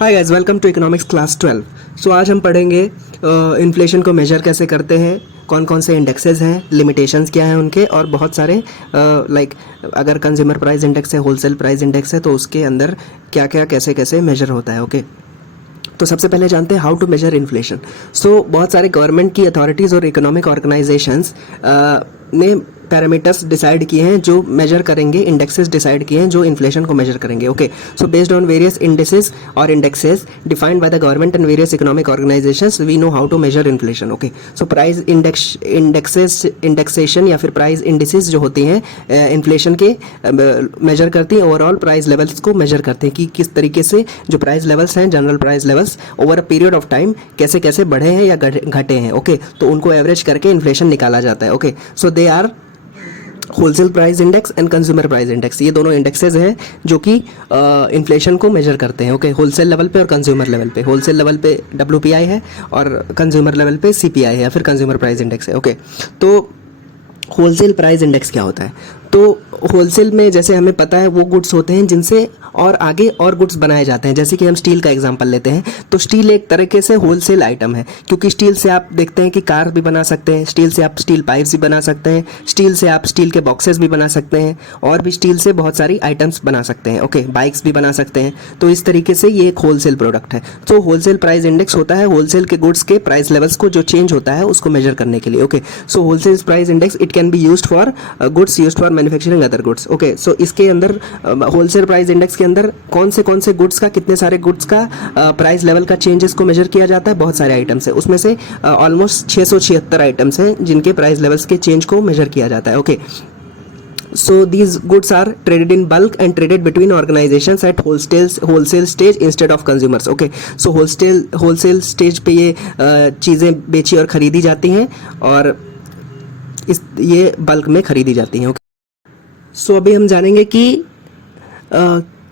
Hi guys, welcome to economics class 12। So आज हम पढ़ेंगे इन्फ्लेशन को मेजर कैसे करते हैं, कौन कौन से इंडेक्सेस हैं, लिमिटेशंस क्या हैं उनके, और बहुत सारे लाइक अगर कंज्यूमर प्राइस इंडेक्स है, होलसेल प्राइस इंडेक्स है, तो उसके अंदर क्या क्या कैसे कैसे मेजर होता है। ओके, तो सबसे पहले जानते हैं हाउ टू मेजर इन्फ्लेशन। सो बहुत सारे गवर्नमेंट की अथॉरिटीज़ और इकोनॉमिक ऑर्गेनाइजेशंस ने पैरामीटर्स डिसाइड किए हैं जो मेजर करेंगे, इंडेक्सेस डिसाइड किए हैं जो इन्फ्लेशन को मेजर करेंगे। Okay, so based on various indices और indexes defined by the government and various economic organisations we know how to measure inflation. Okay, so price indexation या फिर प्राइस इंडिसेस जो होती हैं इन्फ्लेशन के मेजर करती हैं, ओवरऑल प्राइस लेवल्स को मेजर करते हैं कि किस तरीके से जो प्राइस लेवल्स हैं, general price levels over a period of time कैसे कैसे बढ़े हैं या घटे हैं। ओके, तो उनको एवरेज करके इन्फ्लेशन निकाला जाता है। Okay, so they are wholesale price index and consumer price index. ये दोनों इंडेक्सेस हैं जो कि इन्फ्लेशन को मेजर करते हैं। ओके, होलसेल लेवल पे और कंज्यूमर लेवल पे। होलसेल लेवल पे WPI है और कंज्यूमर लेवल पे CPI है या फिर कंज्यूमर प्राइस इंडेक्स है। ओके, तो होलसेल प्राइस इंडेक्स क्या होता है? तो होलसेल में जैसे हमें पता है वो गुड्स होते हैं जिनसे और आगे और गुड्स बनाए जाते हैं। जैसे कि हम स्टील का एग्जांपल लेते हैं, तो स्टील एक तरीके से होलसेल आइटम है, क्योंकि स्टील से आप देखते हैं कि कार भी बना सकते हैं, स्टील से आप स्टील पाइप्स भी बना सकते हैं, स्टील से आप स्टील के बॉक्सेस भी बना सकते हैं, और भी स्टील से बहुत सारी आइटम्स बना सकते हैं। ओके, बाइक्स भी बना सकते हैं। तो इस तरीके से ये एक होलसेल प्रोडक्ट है। तो होलसेल प्राइस इंडेक्स होता है होलसेल के गुड्स के प्राइस लेवल्स को जो चेंज होता है उसको मेजर करने के लिए। Okay, so wholesale price index it can be used for goods used for manufacturing other goods. Okay, so इसके अंदर होलसेल प्राइस इंडेक्स के अंदर कौन से गुड्स का, कितने सारे गुड्स का प्राइस लेवल का चेंजेस को मेजर किया जाता है। बहुत सारे आइटम्स है, उसमें से ऑलमोस्ट 676 आइटम्स हैं जिनके प्राइस लेवल्स के चेंज को मेजर किया जाता है। Okay, so these goods are traded in bulk and traded between organizations at wholesale stage instead of consumers. Okay, so wholesale stage पे ये चीज़ें बेची और ख़रीदी जाती हैं और ये बल्क में ख़रीदी जाती हैं। ओके, सो अभी हम जानेंगे कि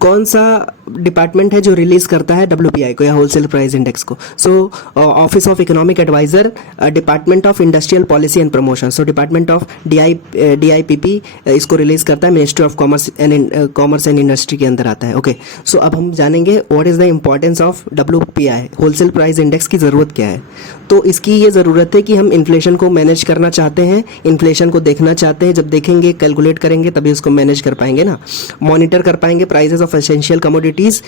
कौन सा डिपार्टमेंट है जो रिलीज करता है WPI को या होलसेल प्राइस इंडेक्स को। So office of economic adviser, department of industrial policy and promotion, so department of DIPP इसको रिलीज करता है। Ministry of commerce and industry के अंदर आता है। ओके, सो अब हम जानेंगे what is the importance of WPI, wholesale price index की ज़रूरत क्या है। तो इसकी ये ज़रूरत है कि हम इन्फ्लेशन को मैनेज करना चाहते हैं, इन्फ्लेशन को देखना चाहते हैं। जब देखेंगे, कैलकुलेट करेंगे, तभी उसको मैनेज कर पाएंगे ना, मॉनिटर कर पाएंगे prices of essential commodities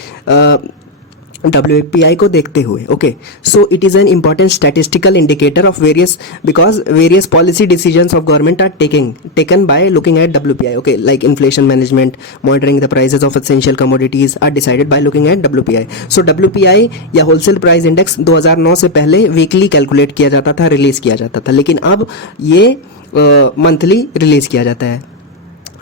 WPI को देखते हुए। Okay, so it is an important statistical indicator of various policy decisions of government are taken by looking at WPI. Okay, like inflation management, monitoring the prices of essential commodities are decided by looking at WPI. So WPI या wholesale price index 2009 से पहले weekly calculate किया जाता था, release किया जाता था, लेकिन अब ये मंथली रिलीज किया जाता है।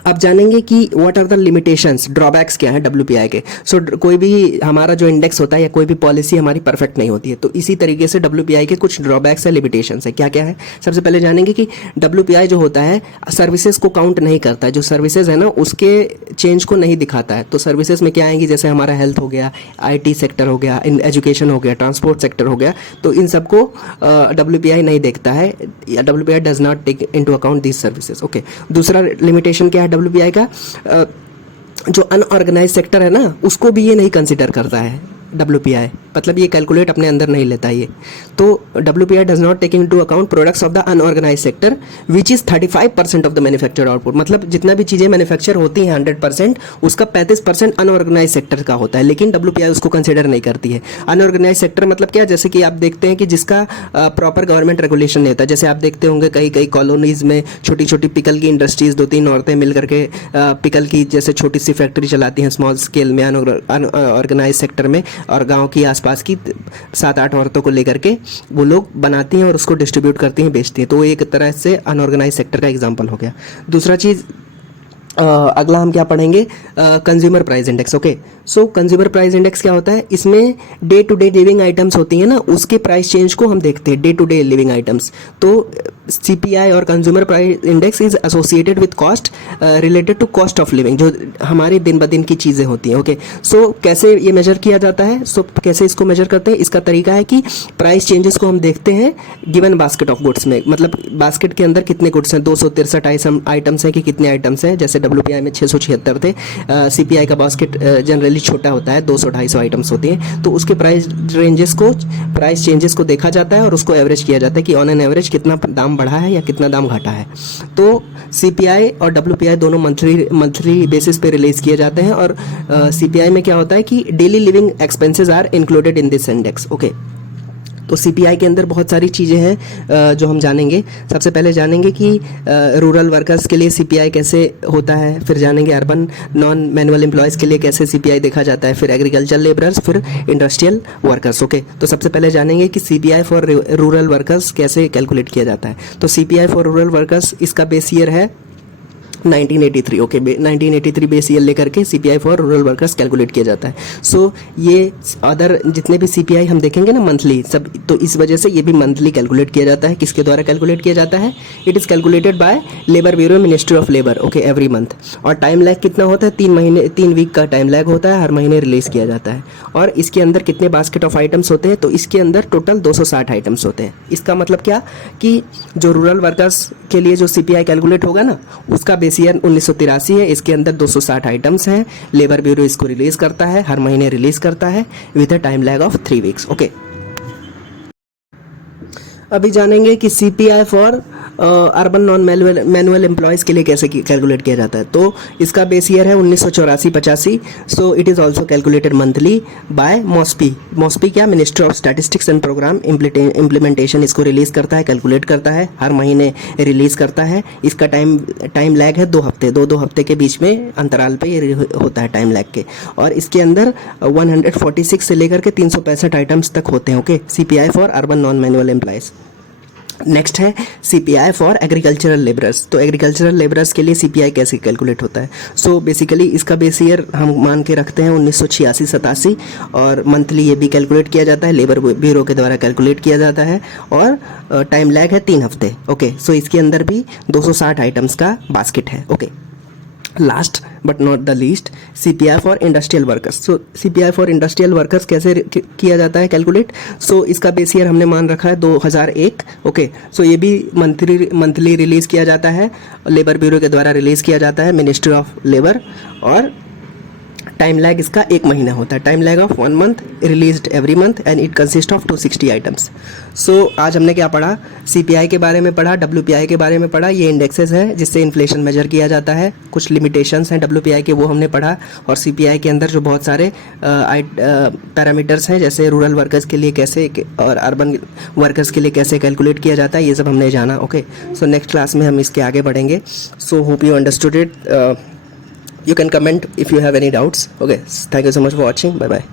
अब जानेंगे कि what are the limitations, drawbacks क्या है WPI के। सो कोई भी हमारा जो इंडेक्स होता है या कोई भी पॉलिसी हमारी परफेक्ट नहीं होती है, तो इसी तरीके से WPI के कुछ ड्रॉबैक्स है, लिमिटेशंस है। क्या क्या है? सबसे पहले जानेंगे कि WPI जो होता है सर्विसेज को काउंट नहीं करता है। जो सर्विसेज है ना उसके चेंज को नहीं दिखाता है। तो सर्विसेज में क्या आएंगी, जैसे हमारा हेल्थ हो गया, IT सेक्टर हो गया, एजुकेशन हो गया, ट्रांसपोर्ट सेक्टर हो गया, तो इन सबको WPI नहीं देखता है। WPI does not take into account these services. Okay, दूसरा लिमिटेशन क्या है WPI का, जो अनऑर्गेनाइज सेक्टर है ना उसको भी ये नहीं कंसिडर करता है WPI, मतलब ये कैलकुलेट अपने अंदर नहीं लेता ये। तो WPI does not take into account products of the unorganised sector which is 35% of the manufactured output. मतलब जितना भी चीज़ें मैन्युफैक्चर होती हैं 100%, उसका 35% अनऑर्गेनाइज सेक्टर का होता है, लेकिन WPI उसको कंसिडर नहीं करती है। अनऑर्गेनाइज सेक्टर मतलब क्या, जैसे कि आप देखते हैं कि जिसका प्रॉपर गवर्नमेंट रेगुलेशन नहीं होता। जैसे आप देखते होंगे कई कॉलोनीज़ में छोटी छोटी पिकल की इंडस्ट्रीज़, 2-3 औरतें मिल करके पिकल की जैसे छोटी सी फैक्ट्री चलाती हैं स्मॉल स्केल में अनऑर्गेनाइज सेक्टर में, और गांव की आसपास की 7-8 औरतों को लेकर के वो लोग बनाती हैं और उसको डिस्ट्रीब्यूट करती हैं, बेचती हैं। तो वो एक तरह से अनऑर्गेनाइज सेक्टर का एग्जांपल हो गया। दूसरा चीज़, अगला हम क्या पढ़ेंगे, consumer price index. Okay, so consumer price index क्या होता है, इसमें day to day living items होती हैं ना, उसके प्राइस चेंज को हम देखते हैं, day to day living items. तो CPI और consumer price index is associated with cost related to cost of living, जो हमारे दिन ब दिन की चीज़ें होती हैं। ओके, सो कैसे ये मेजर किया जाता है, सो कैसे इसको मेजर करते हैं, इसका तरीका है कि प्राइस चेंजेस को हम देखते हैं गिवन बास्केट ऑफ गुड्स में, मतलब बास्केट के अंदर कितने गुड्स हैं, 263 आइटम्स हैं कि कितने आइटम्स हैं, जैसे WPI में 676 थे। CPI का बास्केट जनरली छोटा होता है, 200-250 आइटम्स होते हैं, तो उसके प्राइस चेंजेस को देखा जाता है और उसको एवरेज किया जाता है कि ऑन एन एवरेज कितना दाम बढ़ा है या कितना दाम घटा है। तो CPI और WPI दोनों मंथली बेसिस पे रिलीज़ किए जाते हैं। और CPI में क्या होता है कि daily living expenses are included in this index. Okay, तो CPI के अंदर बहुत सारी चीज़ें हैं जो हम जानेंगे। सबसे पहले जानेंगे कि रूरल वर्कर्स के लिए CPI कैसे होता है, फिर जानेंगे अर्बन नॉन मैनुअल एम्प्लॉयज़ के लिए कैसे CPI देखा जाता है, फिर एग्रीकल्चर लेबरर्स, फिर इंडस्ट्रियल वर्कर्स। ओके, तो सबसे पहले जानेंगे कि CPI फॉर रूरल वर्कर्स कैसे कैलकुलेट किया जाता है। तो CPI फॉर रूरल वर्कर्स, इसका बेस ईयर है 1983। ओके, 1983 बेस ईयर लेकर के CPI for rural workers calculate किया जाता है। सो ये अदर जितने भी CPI हम देखेंगे ना मंथली सब, तो इस वजह से ये भी मंथली कैलकुलेट किया जाता है। किसके द्वारा कैलकुलेट किया जाता है? It is calculated by labour bureau, ministry of labour. Okay, every month. और टाइम लैग कितना होता है? 3 वीक का टाइम लैग होता है, हर महीने रिलीज़ किया जाता है। और इसके अंदर कितने बास्केट ऑफ आइटम्स होते हैं? तो इसके अंदर टोटल 260 आइटम्स होते हैं। इसका मतलब क्या कि जो रूरल वर्कर्स के लिए जो CPI कैलकुलेट होगा ना, उसका बेस ईयर 1983 है। इसके अंदर 260 आइटम्स हैं। लेबर ब्यूरो इसको रिलीज करता है, हर महीने रिलीज करता है with a time lag of 3 weeks. Okay, अभी जानेंगे कि CPI for urban non manual employees के लिए कैसे कैलकुलेट किया जाता है। तो इसका बेस ईयर है 1984-85। So it is also calculated monthly by MoSPI क्या, ministry of statistics and programme implementation इसको रिलीज़ करता है, कैलकुलेट करता है, हर महीने रिलीज़ करता है। इसका टाइम लैग है 2 हफ्ते, 2 हफ्ते के बीच में अंतराल पे ये होता है टाइम लैग के। और इसके अंदर 146 से लेकर के 365 आइटम्स तक होते हैं। Okay, CPI for urban non manual employees. Next है CPI फॉर एग्रीकल्चरल लेबरर्स। तो एग्रीकल्चरल लेबरर्स के लिए CPI कैसे कैलकुलेट होता है? सो बेसिकली इसका बेस ईयर हम मान के रखते हैं 1986-87 और मंथली ये भी कैलकुलेट किया जाता है, लेबर ब्यूरो के द्वारा कैलकुलेट किया जाता है। और टाइम लैग है 3 हफ्ते। ओके, सो इसके अंदर भी 260 आइटम्स का बास्केट है। Okay, last but not the least, CPI for industrial workers. So CPI for industrial workers कैसे किया जाता है कैलकुलेट? सो इसका बेस ईयर हमने मान रखा है 2001। ओके, सो ये भी मंथली रिलीज़ किया जाता है, लेबर ब्यूरो के द्वारा रिलीज़ किया जाता है, मिनिस्ट्री ऑफ लेबर। और टाइम लैग इसका 1 महीना होता है, time lag of 1 month, released every month and it consist of 260 items. So आज हमने क्या पढ़ा? CPI के बारे में पढ़ा, WPI के बारे में पढ़ा। ये इंडेक्सेस हैं जिससे इन्फ्लेशन मेजर किया जाता है। कुछ लिमिटेशंस हैं WPI के, वो हमने पढ़ा। और CPI के अंदर जो बहुत सारे पैरामीटर्स हैं, जैसे रूरल वर्कर्स के लिए कैसे और अर्बन वर्कर्स के लिए कैसे कैलकुलेट किया जाता है, ये सब हमने जाना। ओके, सो नेक्स्ट क्लास में हम इसके आगे बढ़ेंगे। So hope you understood it. You can comment if you have any doubts. Okay, thank you so much for watching. Bye bye.